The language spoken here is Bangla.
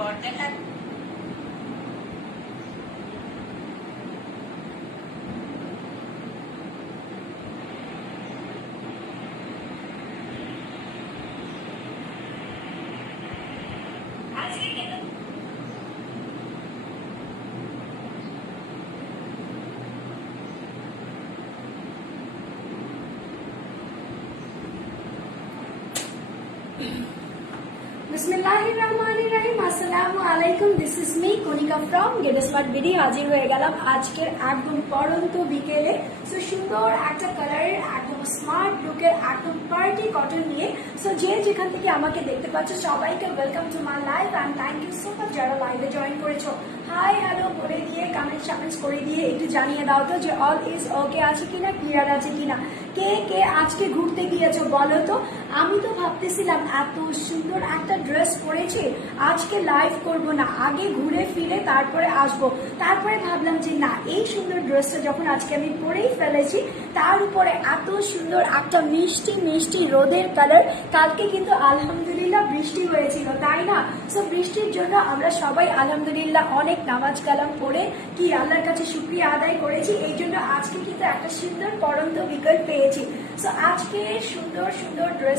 important দিস গেট স্মার্ট হাজির হয়ে গেলাম একদম বিকেলে সো সুন্দর একটা কালারের একদম স্মার্ট একদম পার্টি কটন নিয়ে সো যে যেখান থেকে আমাকে দেখতে পাচ্ছ সবাইকে welcome to my life and thank you so much যারা লাইভে জয়েন করেছ হাই হ্যালো বলে দিয়ে কমেন্ট সামেন্টস করে দিয়ে একটু জানিয়ে দাও তো যে অল ইজ ওকে আছে কিনা ক্লিয়ার আছে কিনা। কে কে আজকে ঘুরতে গিয়েছো বলো তো? আমি তো ভাবতেছিলাম এত সুন্দর একটা ড্রেস পরেছি, আজকে লাইভ করব না, আগে ঘুরে ফিরে তারপরে আসব। তারপরে ভাবলাম যে না, এই সুন্দর ড্রেসটা যখন আজকে আমি পরেই ফেলেছি, তার উপরে এত সুন্দর একটা মিষ্টি মিষ্টি রোদের কালার কালকে কিন্তু আলহামদুলিল্লাহ বৃষ্টি হয়েছিল, তাই না? সো বৃষ্টির জন্য আমরা সবাই আলহামদুলিল্লাহ অনেক নামাজ কালাম পড়ে কি আল্লাহর কাছে সুক্রিয়া আদায় করেছি। এই জন্য আজকে কিন্তু একটা সুন্দর পরন্ত বিকল্প পেয়েছি। তো আজকে সুন্দর সুন্দর ড্রেস